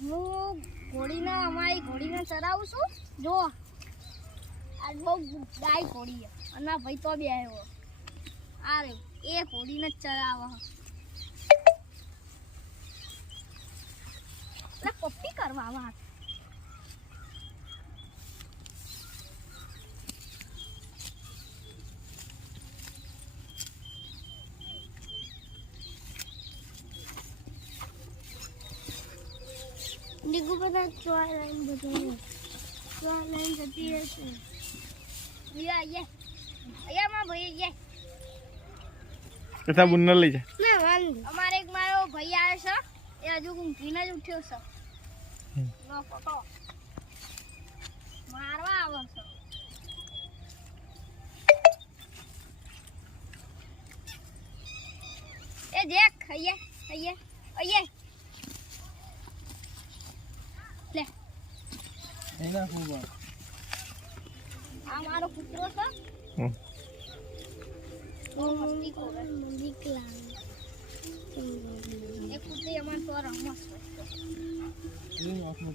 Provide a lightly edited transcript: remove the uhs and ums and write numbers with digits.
હું ઘોડીને અમારી ઘોડીને ચરાવું છું જો આ બહુ ગાય ઘોડી છે અને મારા ભાઈ તો બી આવ્યો આ રે એ ઘોડીને જ ચરાવે એટલે કોપી કરવા વાત ડીગુ બધા ચોર લાઈન બધું ચોર લાઈન જતી રહેશે અહીંયા માં ભાઈ કથા બુન્નર લઈ જા ના વાંધો અમારે એક મારો ભાઈ આવ્યો છે એ હજુ ઊંઘીને જ ઉઠ્યો છે નો પકડો મારવા આવે છે એ દેખ અહીંયા લે એના ફૂબા આ મારો કૂતરો છે બહુ મસ્તી કરે નીકળા એ કૂતરી અમાર તો રમસ એ આસમાં